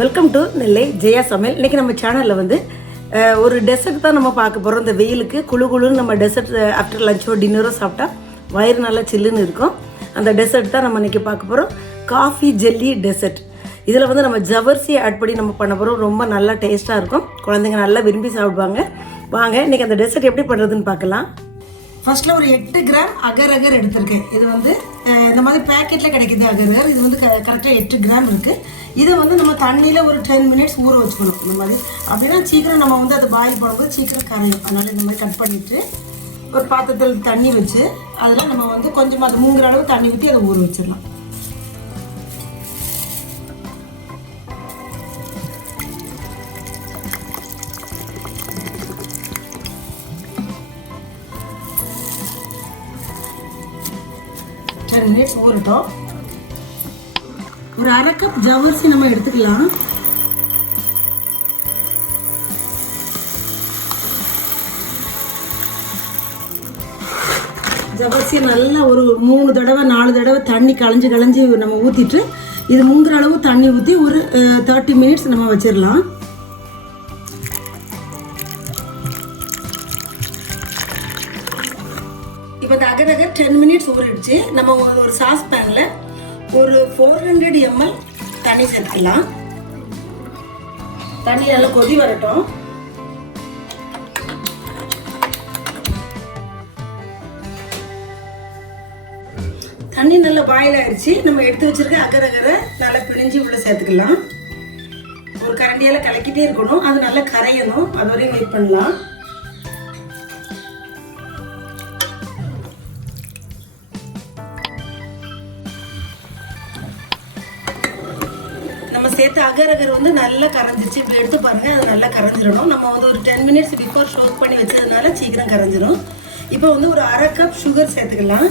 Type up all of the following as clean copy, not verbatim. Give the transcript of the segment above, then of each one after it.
Welcome to நெல்லை ஜெயா சமையல். இன்றைக்கி நம்ம சேனலில் வந்து ஒரு டெசர்ட் தான் நம்ம பார்க்க போகிறோம். இந்த வெயிலுக்கு குழுன்னு நம்ம டெசர்ட் ஆஃப்டர் லஞ்சோ டின்னரோ சாப்பிட்டா வயிறு நல்லா சில்லுன்னு இருக்கும். அந்த டெசர்ட் தான் நம்ம இன்றைக்கி பார்க்க போகிறோம். Coffee jelly dessert. இதில் வந்து நம்ம ஜவர்சி ஆட் பண்ணி நம்ம பண்ண போகிறோம். ரொம்ப நல்லா டேஸ்ட்டாக இருக்கும். குழந்தைங்க நல்லா விரும்பி சாப்பிடுவாங்க. வாங்க இன்றைக்கி அந்த டெசர்ட் எப்படி பண்ணுறதுன்னு பார்க்கலாம். ஃபர்ஸ்ட்டில் ஒரு 8 கிராம் அகர் எடுத்திருக்கேன். இது வந்து இந்த மாதிரி பேக்கெட்டில் கிடைக்கிது அகர். இது வந்து கரெக்டாக 8 கிராம் இருக்குது. இதை வந்து நம்ம தண்ணியில் ஒரு 10 மினிட்ஸ் ஊற வச்சுக்கணும். இந்த மாதிரி அப்படின்னா சீக்கிரம் நம்ம வந்து அதை பாயில் பண்ணும்போது சீக்கிரம் கரையும். அதனால் இந்த மாதிரி கட் பண்ணிவிட்டு ஒரு பாத்திரத்தில் தண்ணி வச்சு அதில் நம்ம வந்து கொஞ்சமாக அது மூங்குற அளவு தண்ணி ஊற்றி அதை ஊற வச்சிடலாம். ஊறட்டும். ஒரு 1/2 கப் ஜவர்சி நம்ம எடுத்துக்கலாம். ஜவர்சி நல்லா ஒரு 3 தடவை 4 தடவை தண்ணி களைஞ்சி நம்ம ஊற்றிட்டு இது முங்குற அளவு தண்ணி ஊற்றி ஒரு 30 மினிட்ஸ் நம்ம வச்சிடலாம். இப்போ இந்த அகர் 10 மினிட்ஸ் ஊறிடுச்சு. நம்ம ஒரு சாஸ் பேனில் ஒரு 400 ml தண்ணி சேர்த்துக்கலாம். தண்ணி நல்லா கொதி வரட்டும். தண்ணி நல்லா பாயில் ஆயிடுச்சு. நம்ம எடுத்து வச்சிருக்க அகரை நல்லா பிழிஞ்சு உள்ள சேர்த்துக்கலாம். ஒரு கரண்டியால் கலக்கிட்டே இருக்கணும். அது நல்லா கரையணும். அது வரையும் வெயிட் பண்ணலாம். நம்ம சேர்த்து அகர் வந்து நல்லா கரைஞ்சிருச்சு. இப்படி எடுத்து பாருங்க, அது நல்லா கரைஞ்சிடணும். நம்ம வந்து ஒரு 10 மினிட்ஸ் பிஃபோர் ஷோக் பண்ணி வச்சதுனால சீக்கிரம் கரைஞ்சிடும். இப்போ வந்து ஒரு 1/2 கப் சுகர் சேர்த்துக்கலாம்.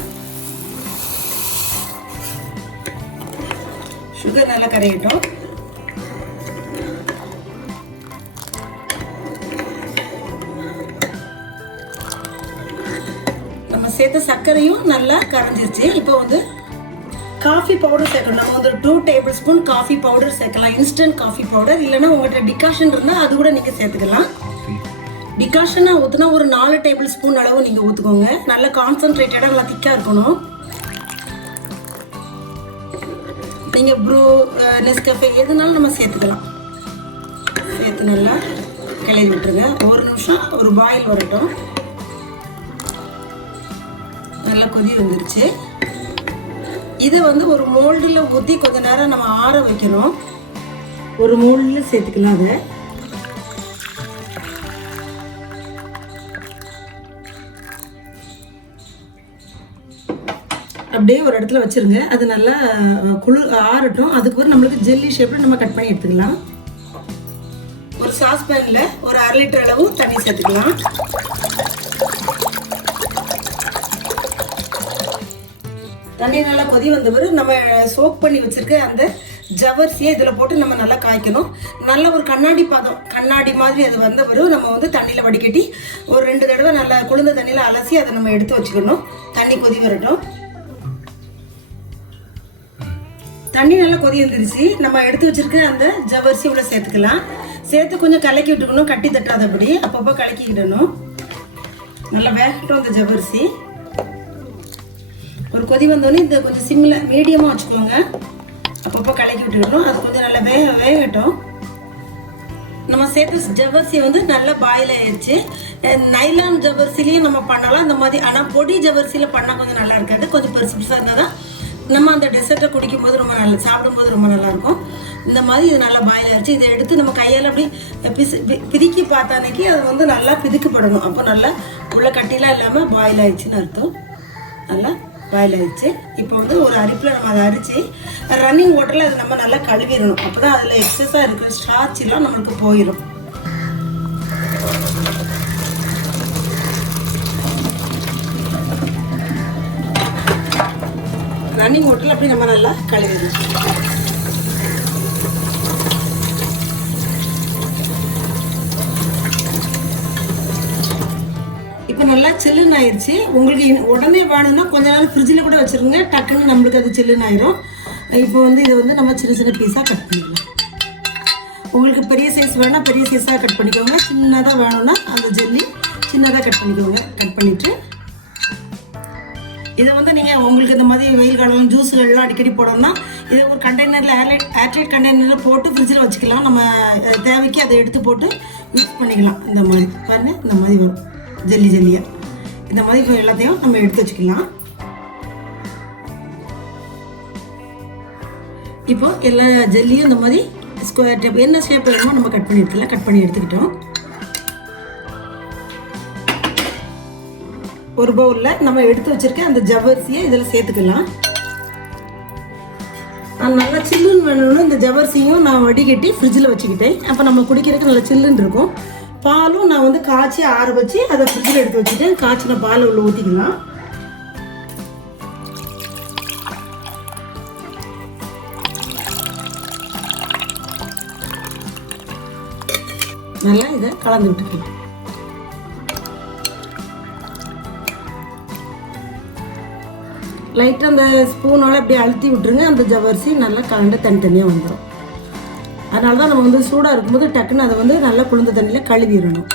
சுகர் நல்லா கரையட்டும். நம்ம சேர்த்த சர்க்கரையும் நல்லா கரைஞ்சிருச்சு. இப்போ வந்து காஃபி பவுடர் சேர்க்கணும். நம்ம வந்து 2 டேபிள் ஸ்பூன் காஃபி பவுடர் சேர்க்கலாம். Instant coffee powder. இல்லைன்னா உங்கள்கிட்ட டிகாஷன் இருந்தால் அது கூட நீங்கள் சேர்த்துக்கலாம். டிகாஷனாக ஊற்றுனா ஒரு 4 டேபிள் ஸ்பூன் அளவு நீங்கள் ஊற்றுக்கோங்க. நல்லா கான்சன்ட்ரேட்டடாக நல்லா திக்காக இருக்கணும். நீங்கள் ப்ரூ நெஸ்கஃபே எதுனாலும் நம்ம சேர்த்துக்கலாம். சேர்த்து நல்லா கிளறி விட்டுருங்க. ஒரு நிமிஷம் ஒரு பாயில் வரட்டும். நல்லா கொதி வந்துருச்சு. இதை வந்து ஒரு மோல்டில் ஊற்றி கொஞ்ச நேரம் நம்ம ஆற வைக்கணும். ஒரு மோல்டில் சேர்த்துக்கலாம். அதை அப்படியே ஒரு இடத்துல வச்சிருங்க. அது நல்லா குளிர் ஆறட்டும். அதுக்கப்புறம் நம்மளுக்கு ஜெல்லி ஷேப்பில் நம்ம கட் பண்ணி எடுத்துக்கலாம். ஒரு சாஸ் பேனில் ஒரு 1/2 லிட்டர் அளவு தண்ணி சேர்த்துக்கலாம். தண்ணி நல்லா கொதி வந்தவர் நம்ம சோக் பண்ணி வச்சிருக்க அந்த ஜவர்சியை இதில் போட்டு நம்ம நல்லா காய்க்கணும். நல்ல ஒரு கண்ணாடி பதம், கண்ணாடி மாதிரி அது வந்தவர் நம்ம வந்து தண்ணியில் வடிகட்டி ஒரு 2 தடவை நல்லா குளிர்ந்த தண்ணியில் அலசி அதை நம்ம எடுத்து வச்சுக்கணும். தண்ணி கொதி வரட்டும். தண்ணி நல்லா கொதி வந்துருச்சு. நம்ம எடுத்து வச்சிருக்க அந்த ஜவர்சி உள்ள சேர்த்துக்கலாம். சேர்த்து கொஞ்சம் கலக்கி விட்டுக்கணும். கட்டி தட்டாதபடி அப்பப்போ கலக்கிக்கிடணும். நல்லா வேகட்டும் அந்த ஜவர்சி. ஒரு கொதி வந்தோடனே இந்த கொஞ்சம் சிம்மில் மீடியமாக வச்சுக்கோங்க. அப்பப்போ கலக்கி விட்டுக்கணும். அது கொஞ்சம் நல்லா வேகட்டும். நம்ம சேர்த்து ஜவர்சி வந்து நல்லா பாயில் ஆயிடுச்சு. நைலான் ஜவர்சிலையும் நம்ம பண்ணலாம் இந்த மாதிரி. ஆனால் பொடி ஜவர்சியில் பண்ணால் கொஞ்சம் நல்லா இருக்காது. கொஞ்சம் பெருசாக இருந்தால் தான் நம்ம அந்த டெசர்ட்டை குடிக்கும் போது ரொம்ப நல்லா, சாப்பிடும்போது ரொம்ப நல்லாயிருக்கும். இந்த மாதிரி இது நல்லா பாயில் ஆயிடுச்சு. இதை எடுத்து நம்ம கையால் அப்படி பிதுக்கி பார்த்தானைக்கு அது வந்து நல்லா பிதுக்கப்படணும். அப்போ நல்லா உள்ள கட்டிலாம் இல்லாமல் பாயில் ஆயிடுச்சுன்னு அர்த்தம். நல்லா பாயில் ஆயிடுச்சு. இப்போ வந்து ஒரு அரிப்பில் நம்ம அதை அரிச்சு ரன்னிங் வாட்டரில் அதை நம்ம நல்லா கழுவிடணும். அப்போ தான் அதில் எக்ஸஸாக இருக்கிற ஸ்டார்ச்லாம் நம்மளுக்கு போயிடும். ரன்னிங் வாட்டரில் அப்படி நம்ம நல்லா கழுவிடணும். இப்போ நல்லா சில்லுன்னு ஆயிடுச்சு. உங்களுக்கு உடனே வேணும்னா கொஞ்ச நேரம் ஃப்ரிட்ஜில் கூட வச்சுருங்க. டக்குன்னு நம்மளுக்கு அது சில்லுன்னு ஆயிரும். இப்போ வந்து இதை வந்து நம்ம சின்ன சின்ன பீஸாக கட் பண்ணிடலாம். உங்களுக்கு பெரிய சைஸ் வேணால் பெரிய சைஸாக கட் பண்ணிக்கோங்க, சின்னதாக வேணும்னா அந்த ஜெல்லி சின்னதாக கட் பண்ணிக்கோங்க. கட் பண்ணிவிட்டு இதை வந்து நீங்கள் உங்களுக்கு இந்த மாதிரி வெயில் காலம் ஜூஸுகள்லாம் அடிக்கடி போடணும்னா இதை ஒரு கண்டெய்னரில் ஏர்டைட் கண்டெய்னரில் போட்டு ஃப்ரிட்ஜில் வச்சுக்கலாம். நம்ம தேவைக்கு அதை எடுத்து போட்டு யூஸ் பண்ணிக்கலாம். இந்த மாதிரி பாருங்கள், இந்த மாதிரி வரும் ஜெல்லி ஜெல்லியாக. இந்த மாதிரி எல்லாத்தையும் நம்ம எடுத்து வச்சுக்கலாம். இப்போ எல்லா ஜெல்லியும் இந்த மாதிரி ஸ்கொயர் டைப் என்ன ஷேப் வேணுமோ நம்ம கட் பண்ணி எடுத்துக்கலாம். கட் பண்ணி எடுத்துக்கிட்டோம். ஒரு பவுலில் நம்ம எடுத்து வச்சுருக்க அந்த ஜவ்வரிசியை இதில் சேர்த்துக்கலாம். நான் நல்லா சில்லுன்னு வேணும்னு இந்த ஜவ்வரிசியும் நான் வடிகட்டி ஃப்ரிட்ஜில் வச்சுக்கிட்டேன். அப்போ நம்ம குடிக்கிறதுக்கு நல்லா சில்லுன்னு இருக்கும். பாலும் நான் வந்து காய்ச்சி ஆற வச்சு அதை ஃப்ரிட்ஜில் எடுத்து வச்சுட்டேன். காய்ச்சின பால் உள்ள ஊற்றிக்கலாம். நல்லா இதை கலந்து விட்டுக்கலாம். லைட்டாக அந்த ஸ்பூனால் அப்படியே அழுத்தி விட்டுருங்க. அந்த ஜவ்வரிசி நல்லா கலந்து தனித்தனியாக வந்துடும். அதனால தான் நம்ம வந்து சூடாக இருக்கும்போது டக்குன்னு அதை வந்து நல்லா குளிர்ந்த தண்ணியில் கழுவிடணும்.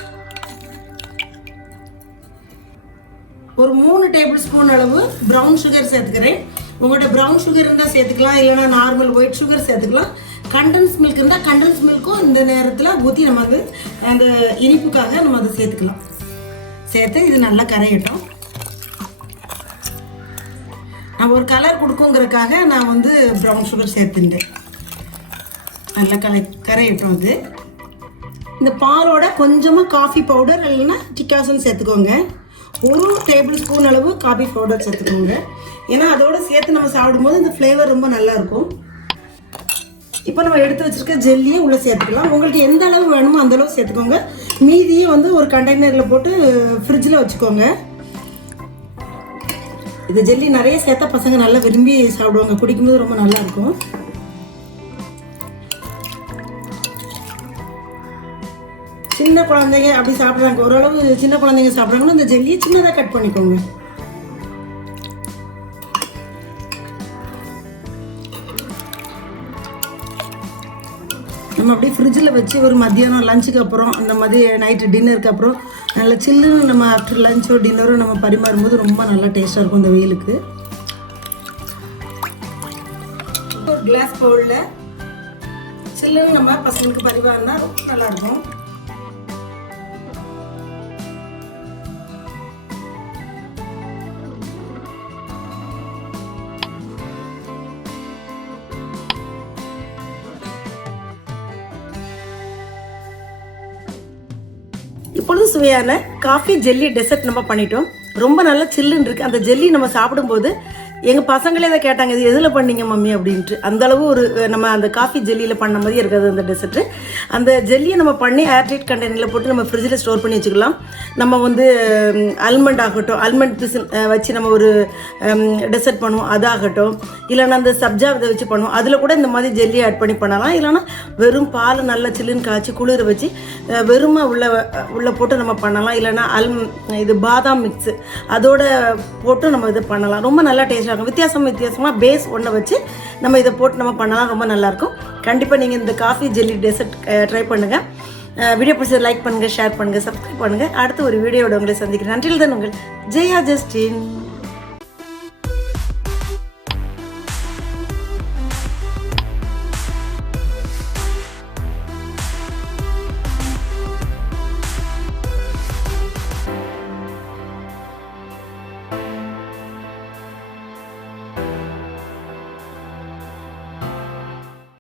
ஒரு 3 டேபிள் ஸ்பூன் அளவு ப்ரௌன் சுகர் சேர்த்துக்கிறேன். உங்கள்கிட்ட ப்ரௌன் சுகர் இருந்தால் சேர்த்துக்கலாம், இல்லைனா நார்மல் ஒயிட் சுகர் சேர்த்துக்கலாம். கண்டன்ஸ் மில்க் இருந்தால் கண்டன்ஸ் மில்க்கும் இந்த நேரத்தில் ஊற்றி நம்ம வந்து அந்த இனிப்புக்காக நம்ம அதை சேர்த்துக்கலாம். சேர்த்து இது நல்லா கரையட்டும். நான் ஒரு கலர் கொடுக்குங்கிறதுக்காக நான் வந்து ப்ரௌன் சுகர் சேர்த்துட்டேன். நல்லா கரையட்டும். அது இந்த பாலோட கொஞ்சமாக காஃபி பவுடர் இல்லைன்னா டிகாசன் சேர்த்துக்கோங்க. 1 டேபிள் ஸ்பூன் அளவு காஃபி பவுடர் சேர்த்துக்கோங்க. ஏன்னா அதோடு சேர்த்து நம்ம சாப்பிடும்போது இந்த ஃப்ளேவர் ரொம்ப நல்லாயிருக்கும். இப்போ நம்ம எடுத்து வச்சுருக்க ஜெல்லியை உள்ளே சேர்த்துக்கலாம். உங்களுக்கு எந்த அளவு வேணுமோ அந்தளவு சேர்த்துக்கோங்க. மீதியை வந்து ஒரு கண்டெய்னரில் போட்டு ஃப்ரிட்ஜில் வச்சுக்கோங்க. இந்த ஜெல்லி நிறைய சேர்த்தா பசங்க நல்லா விரும்பி சாப்பிடுவாங்க. குடிக்கும்போது ரொம்ப நல்லாயிருக்கும். சின்ன குழந்தைங்க அப்படி சாப்பிட்றாங்க, ஓரளவு சின்ன குழந்தைங்க சாப்பிட்றாங்கன்னா இந்த ஜெல்லியை சின்னதாக கட் பண்ணிக்கோங்க. நம்ம அப்படியே ஃப்ரிட்ஜில் வச்சு ஒரு மத்தியானம் லஞ்சுக்கு அப்புறம் அந்த மாதிரி நைட்டு டின்னருக்கு அப்புறம் நல்லா சில்லுன்னு நம்ம ஆஃப்டர் லஞ்சோ டின்னரோ நம்ம பரிமாறும்போது ரொம்ப நல்லா டேஸ்ட்டாக இருக்கும் இந்த வெயிலுக்கு. ஒரு கிளாஸ் பவுலில் சில்லுன்னு நம்ம பசங்களுக்கு பரிமாறினா ரொம்ப நல்லாயிருக்கும். இப்பொழுது சுவையான காஃபி ஜெல்லி டெசர்ட் நம்ம பண்ணிட்டோம். ரொம்ப நல்லா சில்லுன்னு இருக்குது. அந்த ஜெல்லி நம்ம சாப்பிடும்போது எங்கள் பசங்களே அதை கேட்டாங்க, இது எதில் பண்ணீங்க மம்மி அப்படின்ட்டு. அந்தளவு ஒரு நம்ம அந்த காஃபி ஜெல்லியில் பண்ண மாதிரி இருக்காது அந்த டெசர்ட்டு. அந்த ஜெல்லியை நம்ம பண்ணி ஏர்டைட் கண்டெய்னரில் போட்டு நம்ம ஃப்ரிட்ஜில் ஸ்டோர் பண்ணி வச்சுக்கலாம். நம்ம வந்து ஆல்மண்ட் ஆகட்டும், ஆல்மண்ட் பிசின் வச்சு நம்ம ஒரு டெசர்ட் பண்ணுவோம், அதாகட்டும், இல்லைன்னா அந்த சப்ஜா இதை வச்சு பண்ணுவோம், அதில் கூட இந்த மாதிரி ஜெல்லியை ஆட் பண்ணி பண்ணலாம். இல்லைனா வெறும் பால் நல்லா சில்லுன்னு காய்ச்சி குளிர வச்சு வெறுமை உள்ளே போட்டு நம்ம பண்ணலாம். இல்லைனா இது பாதாம் மிக்ஸு அதோட போட்டு நம்ம இதை பண்ணலாம். ரொம்ப நல்லா டேஸ்ட்டாக இருக்கும். வித்தியாசமாக பேஸ் ஒன்றை வச்சு நம்ம இதை போட்டு நம்ம பண்ணலாம். ரொம்ப நல்லாயிருக்கும். கண்டிப்பாக நீங்கள் இந்த காஃபி ஜெல்லி டெசர்ட் ட்ரை பண்ணுங்கள். வீடியோ பிடிச்சது லைக் பண்ணுங்கள், ஷேர் பண்ணுங்கள், சப்ஸ்கிரைப் பண்ணுங்கள். அடுத்து ஒரு வீடியோட உங்களை சந்திக்கிறேன். நன்றியில் தான் உங்கள் ஜெயா ஜஸ்டின்.